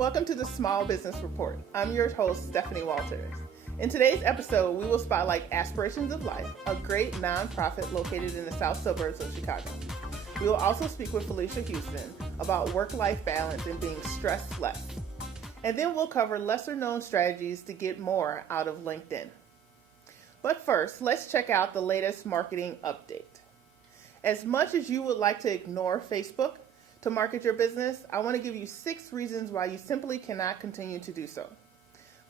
Welcome to the Small Business Report. I'm your host, Stephanie Walters. In today's episode, we will spotlight Aspirations of Life, a great nonprofit located in the south suburbs of Chicago. We will also speak with Felicia Houston about work-life balance and being stressed less. And then we'll cover lesser-known strategies to get more out of LinkedIn. But first, let's check out the latest marketing update. As much as you would like to ignore Facebook to market your business, I want to give you 6 reasons why you simply cannot continue to do so.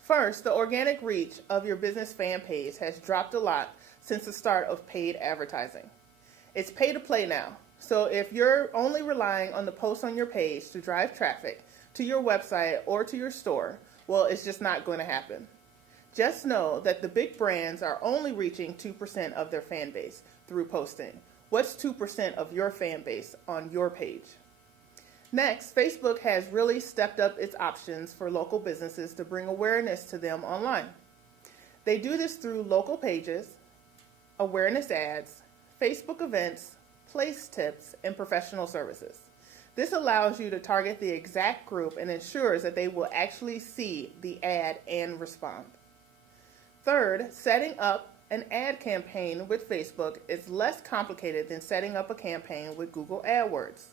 First, the organic reach of your business fan page has dropped a lot since the start of paid advertising. It's pay to play now, so if you're only relying on the posts on your page to drive traffic to your website or to your store, well, it's just not going to happen. Just know that the big brands are only reaching 2% of their fan base through posting. What's 2% of your fan base on your page? Next, Facebook has really stepped up its options for local businesses to bring awareness to them online. They do this through local pages, awareness ads, Facebook events, place tips, and professional services. This allows you to target the exact group and ensures that they will actually see the ad and respond. Third, setting up an ad campaign with Facebook is less complicated than setting up a campaign with Google AdWords.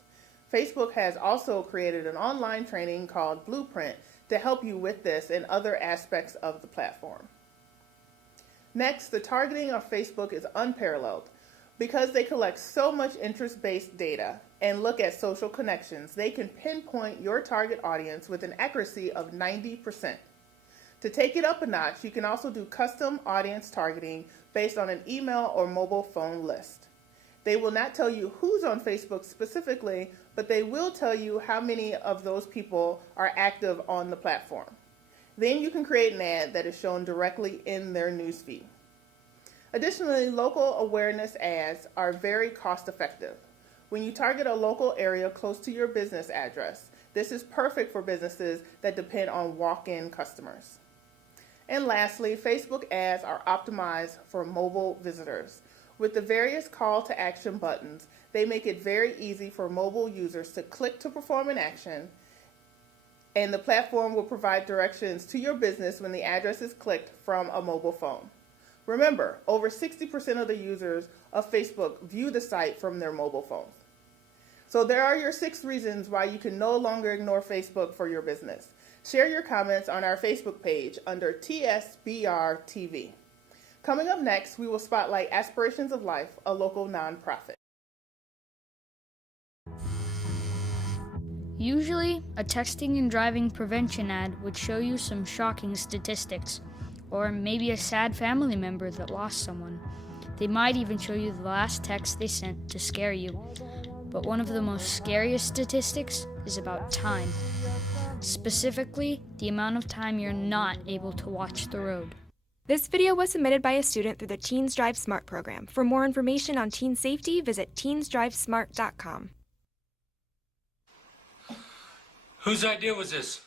Facebook has also created an online training called Blueprint to help you with this and other aspects of the platform. Next, the targeting of Facebook is unparalleled. Because they collect so much interest-based data and look at social connections, they can pinpoint your target audience with an accuracy of 90%. To take it up a notch, you can also do custom audience targeting based on an email or mobile phone list. They will not tell you who's on Facebook specifically, but they will tell you how many of those people are active on the platform. Then you can create an ad that is shown directly in their newsfeed. Additionally, local awareness ads are very cost effective. When you target a local area close to your business address, this is perfect for businesses that depend on walk-in customers. And lastly, Facebook ads are optimized for mobile visitors. With the various call to action buttons, they make it very easy for mobile users to click to perform an action, and the platform will provide directions to your business when the address is clicked from a mobile phone. Remember, over 60% of the users of Facebook view the site from their mobile phones. So there are your 6 reasons why you can no longer ignore Facebook for your business. Share your comments on our Facebook page under TSBR TV. Coming up next, we will spotlight Aspirations of Life, a local nonprofit. Usually, a texting and driving prevention ad would show you some shocking statistics, or maybe a sad family member that lost someone. They might even show you the last text they sent to scare you. But one of the most scariest statistics is about time. Specifically, the amount of time you're not able to watch the road. This video was submitted by a student through the Teens Drive Smart program. For more information on teen safety, visit teensdrivesmart.com. Whose idea was this?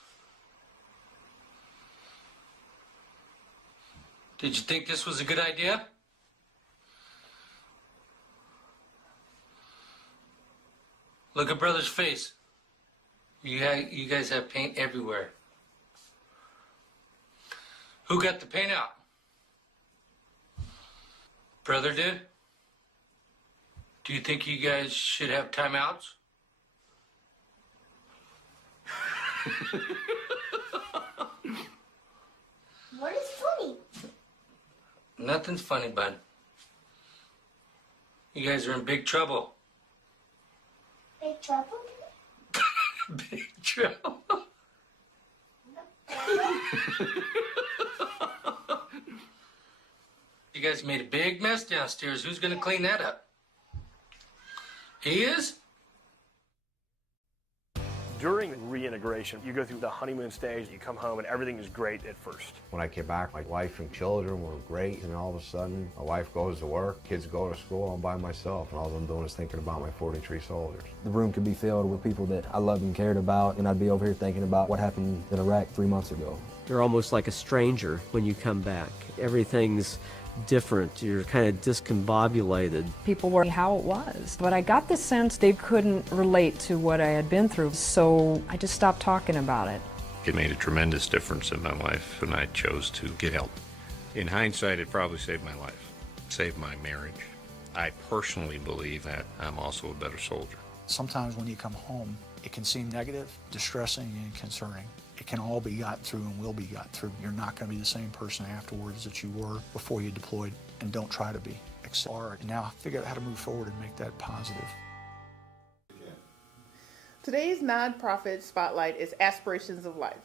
Did you think this was a good idea? Look at brother's face. You guys have paint everywhere. Who got the paint out? Brother did? Do you think you guys should have timeouts? What is funny? Nothing's funny, bud. You guys are in big trouble. Big trouble? Big trouble. You guys made a big mess downstairs. Who's gonna clean that up? He is? During reintegration, you go through the honeymoon stage, you come home and everything is great at first. When I came back, my wife and children were great, and all of a sudden, my wife goes to work, kids go to school, I'm by myself, and all I'm doing is thinking about my 43 soldiers. The room could be filled with people that I loved and cared about, and I'd be over here thinking about what happened in Iraq 3 months ago. You're almost like a stranger when you come back. Everything's different. You're kind of discombobulated. People were how it was, but I got the sense they couldn't relate to what I had been through, so I just stopped talking about it. It made a tremendous difference in my life when I chose to get help. In hindsight, it probably saved my life, saved my marriage. I personally believe that I'm also a better soldier. Sometimes when you come home, it can seem negative, distressing, and concerning. It can all be gotten through and will be gotten through. You're not going to be the same person afterwards that you were before you deployed, and don't try to be. And now figure out how to move forward and make that positive. Today's nonprofit spotlight is Aspirations of Life.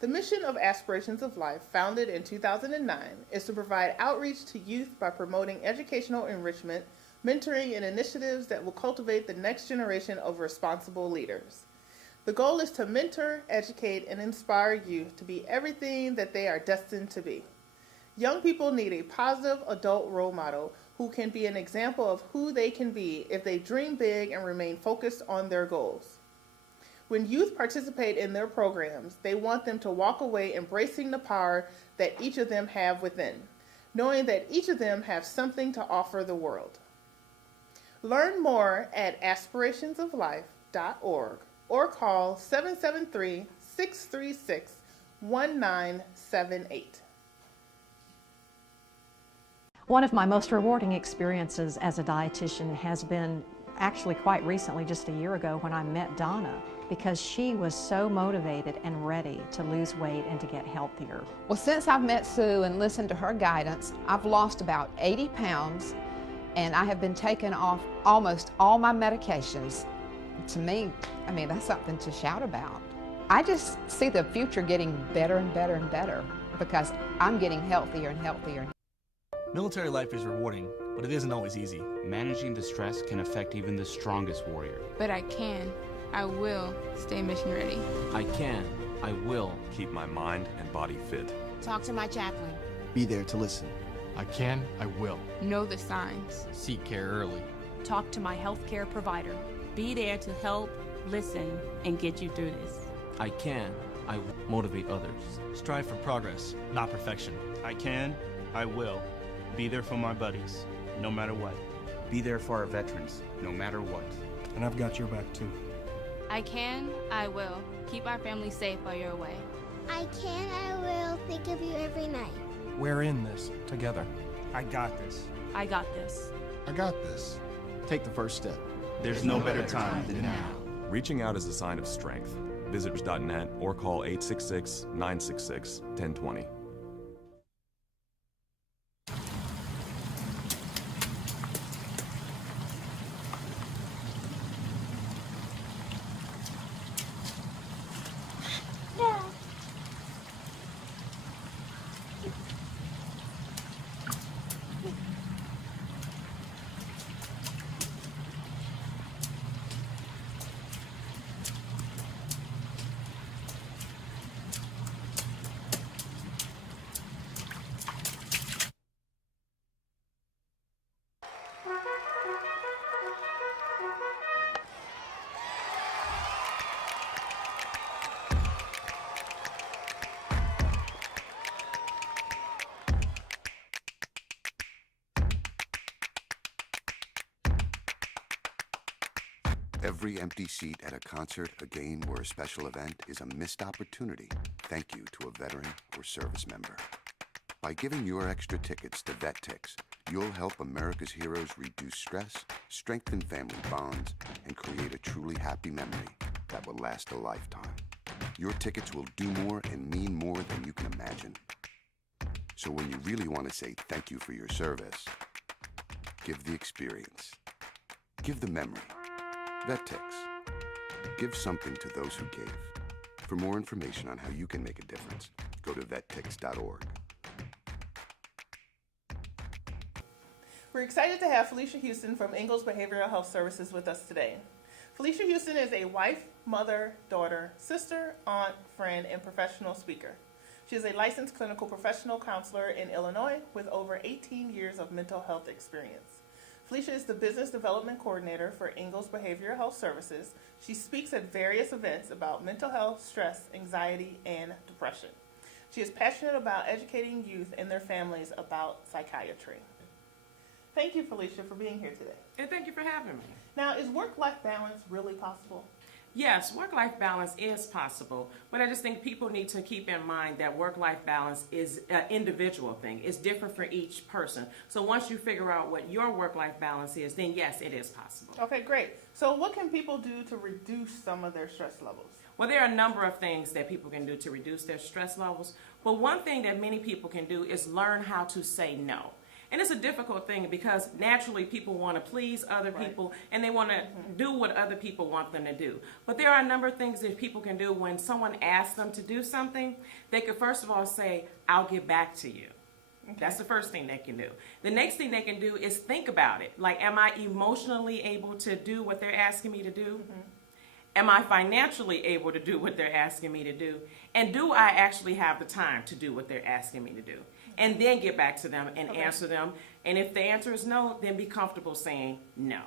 The mission of Aspirations of Life, founded in 2009, is to provide outreach to youth by promoting educational enrichment, mentoring, and initiatives that will cultivate the next generation of responsible leaders. The goal is to mentor, educate, and inspire youth to be everything that they are destined to be. Young people need a positive adult role model who can be an example of who they can be if they dream big and remain focused on their goals. When youth participate in their programs, they want them to walk away embracing the power that each of them have within, knowing that each of them have something to offer the world. Learn more at aspirationsoflife.org or call 773-636-1978. One of my most rewarding experiences as a dietitian has been actually quite recently, just a year ago, when I met Donna, because she was so motivated and ready to lose weight and to get healthier. Well, since I've met Sue and listened to her guidance, I've lost about 80 pounds and I have been taking off almost all my medications. To me, I mean, that's something to shout about. I just see the future getting better and better and better because I'm getting healthier and healthier. Military life is rewarding, but it isn't always easy. Managing the stress can affect even the strongest warrior. But I will stay mission ready. I will keep my mind and body fit. Talk to my chaplain. Be there to listen. I will. Know the signs. Seek care early. Talk to my healthcare provider. Be there to help, listen, and get you through this. I will motivate others. Strive for progress, not perfection. I will. Be there for my buddies, no matter what. Be there for our veterans, no matter what. And I've got your back too. I will. Keep our family safe while you're away. I will think of you every night. We're in this together. I got this. I got this. I got this. Take the first step. There's no better time than now. Reaching out is a sign of strength. Visit .net or call 866-966-1020. Every empty seat at a concert, a game, or a special event is a missed opportunity. Thank you to a veteran or service member. By giving your extra tickets to VetTix, you'll help America's heroes reduce stress, strengthen family bonds, and create a truly happy memory that will last a lifetime. Your tickets will do more and mean more than you can imagine. So when you really want to say thank you for your service, give the experience. Give the memory. VetTix. Give something to those who gave. For more information on how you can make a difference, go to vettix.org. We're excited to have Felicia Houston from Ingalls Behavioral Health Services with us today. Felicia Houston is a wife, mother, daughter, sister, aunt, friend, and professional speaker. She is a licensed clinical professional counselor in Illinois with over 18 years of mental health experience. Felicia is the Business Development Coordinator for Ingalls Behavioral Health Services. She speaks at various events about mental health, stress, anxiety, and depression. She is passionate about educating youth and their families about psychiatry. Thank you, Felicia, for being here today. And thank you for having me. Now, is work-life balance really possible? Yes, work-life balance is possible, but I just think people need to keep in mind that work-life balance is an individual thing. It's different for each person. So once you figure out what your work-life balance is, then yes, it is possible. Okay, great. So what can people do to reduce some of their stress levels? Well, there are a number of things that people can do to reduce their stress levels, but one thing that many people can do is learn how to say no. And it's a difficult thing because naturally people want to please other people and they want to do what other people want them to do. But there are a number of things that people can do when someone asks them to do something. They could first of all say, I'll get back to you. Okay. That's the first thing they can do. The next thing they can do is think about it. Like, am I emotionally able to do what they're asking me to do? Am I financially able to do what they're asking me to do? And do I actually have the time to do what they're asking me to do? And then get back to them and answer them. And if the answer is no, then be comfortable saying no.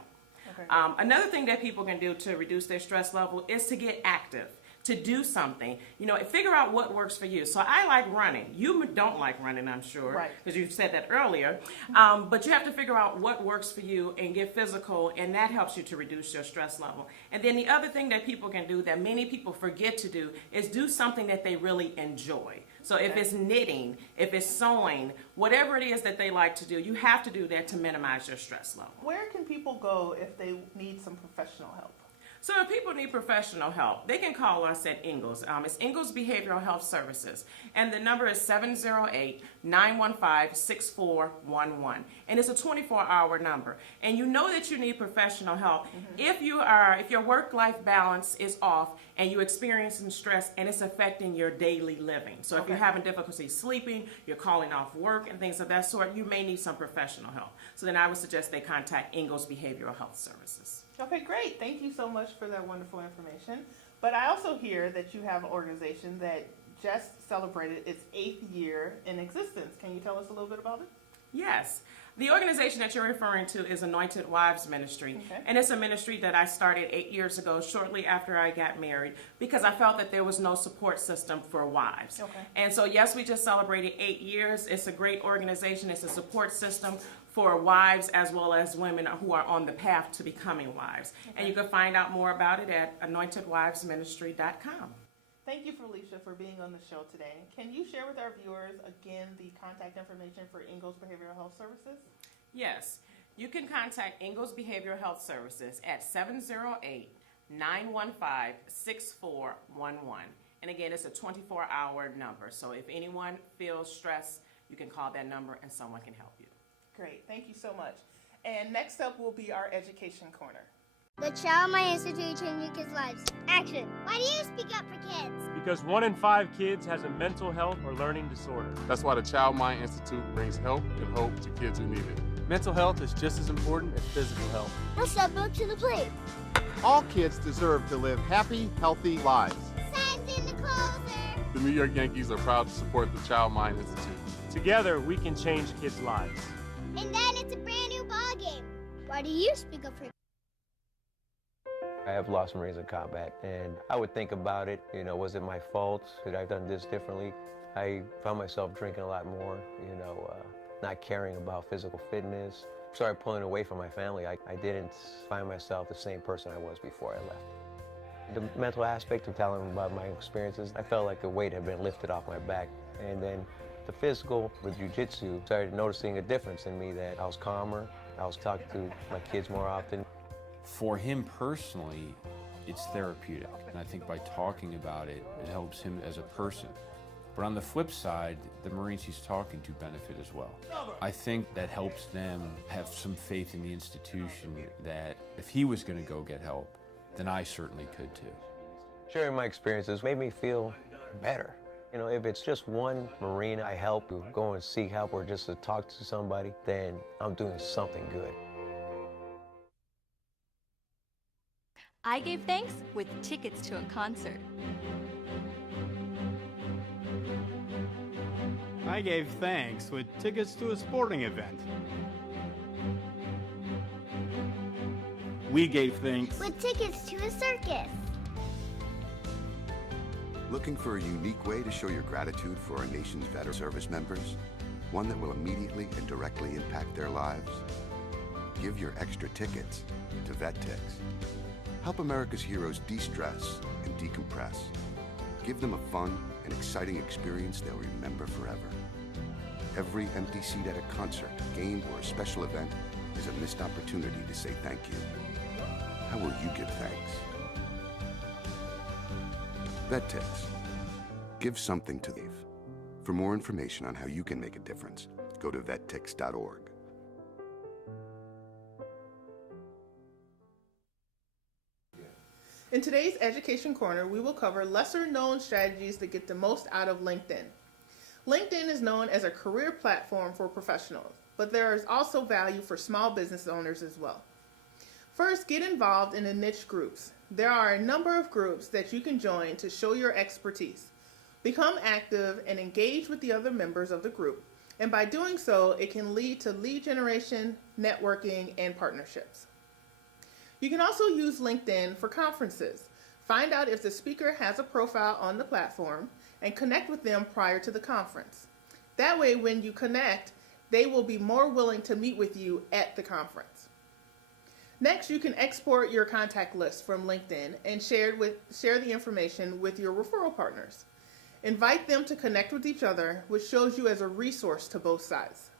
Okay. Another thing that people can do to reduce their stress level is to get active, to do something. You know, figure out what works for you. So I like running. You don't like running, I'm sure, because you said that earlier. But you have to figure out what works for you and get physical, and that helps you to reduce your stress level. And then the other thing that people can do that many people forget to do is do something that they really enjoy. So if it's knitting, if it's sewing, whatever it is that they like to do, you have to do that to minimize your stress level. Where can people go if they need some professional help? So if people need professional help, they can call us at Ingalls. It's Ingalls Behavioral Health Services, and the number is 708-915-6411, and it's a 24-hour number. And you know that you need professional help if your work-life balance is off and you're experiencing stress and it's affecting your daily living. So if you're having difficulty sleeping, you're calling off work and things of that sort, you may need some professional help. So then I would suggest they contact Ingalls Behavioral Health Services. Okay, great. Thank you so much for that wonderful information. But I also hear that you have an organization that just celebrated its 8th year in existence. Can you tell us a little bit about it? Yes. The organization that you're referring to is Anointed Wives Ministry, and it's a ministry that I started 8 years ago, shortly after I got married, because I felt that there was no support system for wives. And so, yes, we just celebrated 8 years. It's a great organization. It's a support system for wives as well as women who are on the path to becoming wives. And you can find out more about it at anointedwivesministry.com. Thank you, Felicia, for being on the show today. Can you share with our viewers, again, the contact information for Ingalls Behavioral Health Services? Yes. You can contact Ingalls Behavioral Health Services at 708-915-6411. And again, it's a 24-hour number. So if anyone feels stressed, you can call that number and someone can help you. Great. Thank you so much. And next up will be our Education Corner. The Child Mind Institute changing kids' lives. Action. Why do you speak up for kids? Because 1 in 5 kids has a mental health or learning disorder. That's why the Child Mind Institute brings help and hope to kids who need it. Mental health is just as important as physical health. Let's step up to the plate. All kids deserve to live happy, healthy lives. Signs in the closer. The New York Yankees are proud to support the Child Mind Institute. Together, we can change kids' lives. And then it's a brand new ball game. Why do you speak up for? I have lost Marines in combat, and I would think about it, was it my fault? Could I have done this differently? I found myself drinking a lot more, not caring about physical fitness. Started pulling away from my family. I didn't find myself the same person I was before I left. The mental aspect of telling them about my experiences, I felt like a weight had been lifted off my back. And then the physical with jiu-jitsu, started noticing a difference in me, that I was calmer, I was talking to my kids more often. For him personally, it's therapeutic. And I think by talking about it, it helps him as a person. But on the flip side, the Marines he's talking to benefit as well. I think that helps them have some faith in the institution that if he was going to go get help, then I certainly could too. Sharing my experiences made me feel better. If it's just one Marine I help to go and seek help or just to talk to somebody, then I'm doing something good. I gave thanks with tickets to a concert. I gave thanks with tickets to a sporting event. We gave thanks with tickets to a circus. Looking for a unique way to show your gratitude for our nation's veteran service members? One that will immediately and directly impact their lives? Give your extra tickets to VetTix. Help America's heroes de-stress and decompress. Give them a fun and exciting experience they'll remember forever. Every empty seat at a concert, game, or a special event is a missed opportunity to say thank you. How will you give thanks? VetTix. Give something to leave. For more information on how you can make a difference, go to vettix.org. In today's Education Corner, we will cover lesser-known strategies that get the most out of LinkedIn. LinkedIn is known as a career platform for professionals, but there is also value for small business owners as well. First, get involved in the niche groups. There are a number of groups that you can join to show your expertise. Become active and engage with the other members of the group, and by doing so, it can lead to lead generation, networking, and partnerships. You can also use LinkedIn for conferences. Find out if the speaker has a profile on the platform and connect with them prior to the conference. That way, when you connect, they will be more willing to meet with you at the conference. Next, you can export your contact list from LinkedIn and share the information with your referral partners. Invite them to connect with each other, which shows you as a resource to both sides.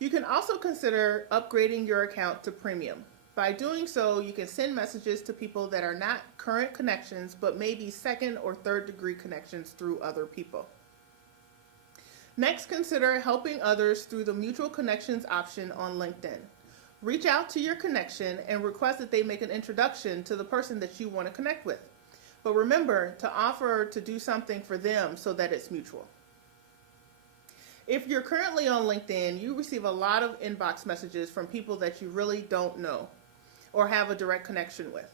You can also consider upgrading your account to premium. By doing so, you can send messages to people that are not current connections, but maybe second or third degree connections through other people. Next, consider helping others through the mutual connections option on LinkedIn. Reach out to your connection and request that they make an introduction to the person that you want to connect with. But remember to offer to do something for them so that it's mutual. If you're currently on LinkedIn, you receive a lot of inbox messages from people that you really don't know or have a direct connection with.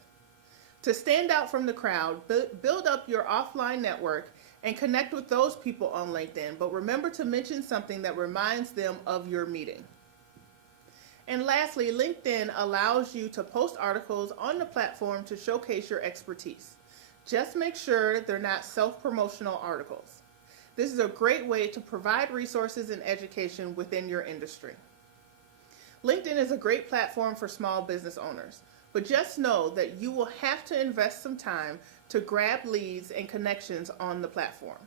To stand out from the crowd, build up your offline network and connect with those people on LinkedIn, but remember to mention something that reminds them of your meeting. And lastly, LinkedIn allows you to post articles on the platform to showcase your expertise. Just make sure they're not self-promotional articles. This is a great way to provide resources and education within your industry. LinkedIn is a great platform for small business owners, but just know that you will have to invest some time to grab leads and connections on the platform.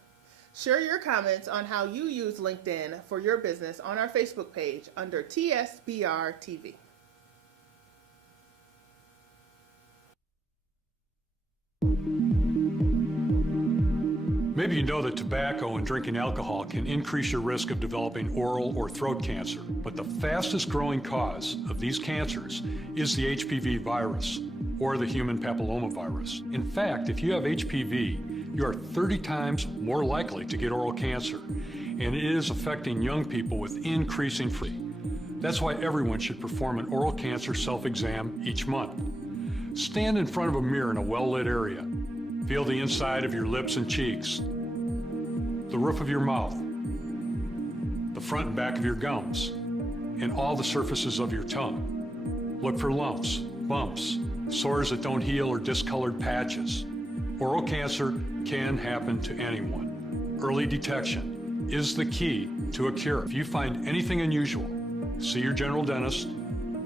Share your comments on how you use LinkedIn for your business on our Facebook page under TSBR TV. Maybe you know that tobacco and drinking alcohol can increase your risk of developing oral or throat cancer, but the fastest growing cause of these cancers is the HPV virus, or the human papillomavirus. In fact, if you have HPV, you are 30 times more likely to get oral cancer, and it is affecting young people with increasing frequency. That's why everyone should perform an oral cancer self-exam each month. Stand in front of a mirror in a well-lit area. Feel the inside of your lips and cheeks, the roof of your mouth, the front and back of your gums, and all the surfaces of your tongue. Look for lumps, bumps, sores that don't heal, or discolored patches. Oral cancer can happen to anyone. Early detection is the key to a cure. If you find anything unusual, see your general dentist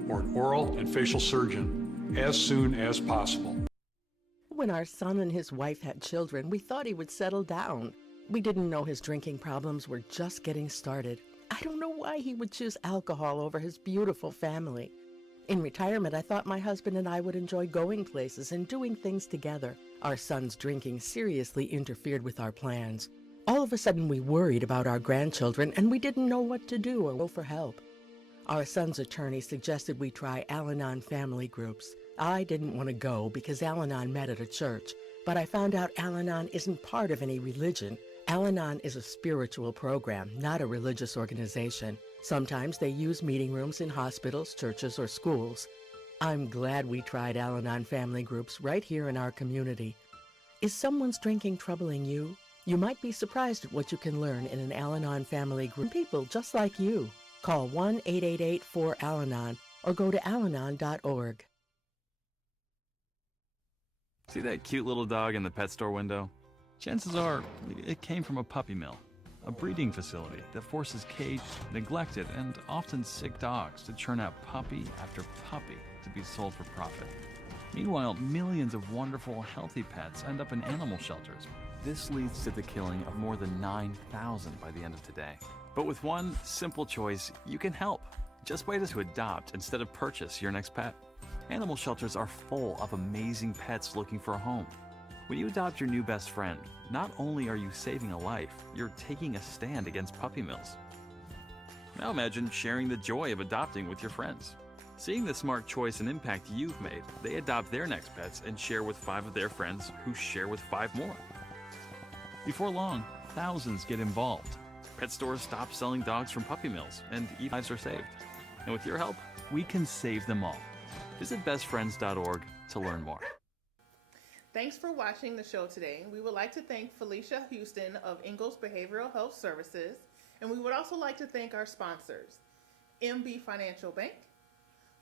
or an oral and facial surgeon as soon as possible. When our son and his wife had children, we thought he would settle down. We didn't know his drinking problems were just getting started. I don't know why he would choose alcohol over his beautiful family. In retirement, I thought my husband and I would enjoy going places and doing things together. Our son's drinking seriously interfered with our plans. All of a sudden, we worried about our grandchildren, and we didn't know what to do or go for help. Our son's attorney suggested we try Al-Anon family groups. I didn't want to go because Al-Anon met at a church, but I found out Al-Anon isn't part of any religion. Al-Anon is a spiritual program, not a religious organization. Sometimes they use meeting rooms in hospitals, churches, or schools. I'm glad we tried Al-Anon family groups right here in our community. Is someone's drinking troubling you? You might be surprised at what you can learn in an Al-Anon family group. People just like you. Call 1-888-4-AL-ANON or go to alanon.org. See that cute little dog in the pet store window? Chances are it came from a puppy mill, a breeding facility that forces caged, neglected, and often sick dogs to churn out puppy after puppy to be sold for profit. Meanwhile, millions of wonderful, healthy pets end up in animal shelters. This leads to the killing of more than 9,000 by the end of today. But with one simple choice, you can help. Just wait to adopt instead of purchase your next pet. Animal shelters are full of amazing pets looking for a home. When you adopt your new best friend, not only are you saving a life, you're taking a stand against puppy mills. Now imagine sharing the joy of adopting with your friends. Seeing the smart choice and impact you've made, they adopt their next pets and share with 5 of their friends who share with 5 more. Before long, thousands get involved. Pet stores stop selling dogs from puppy mills, and lives are saved. And with your help, we can save them all. Visit bestfriends.org to learn more. Thanks for watching the show today. We would like to thank Felicia Houston of Ingalls Behavioral Health Services, and we would also like to thank our sponsors, MB Financial Bank,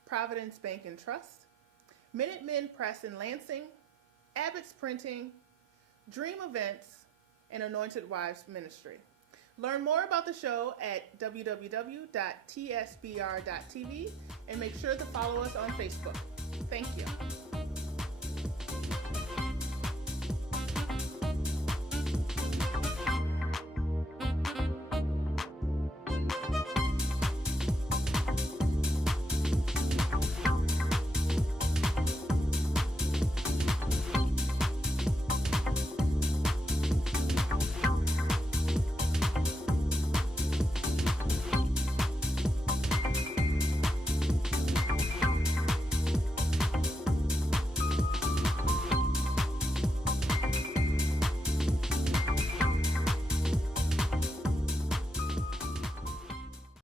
Providence Bank and Trust, Minutemen Press in Lansing, Abbott's Printing, Dream Events, and Anointed Wives Ministry. Learn more about the show at www.tsbr.tv and make sure to follow us on Facebook. Thank you.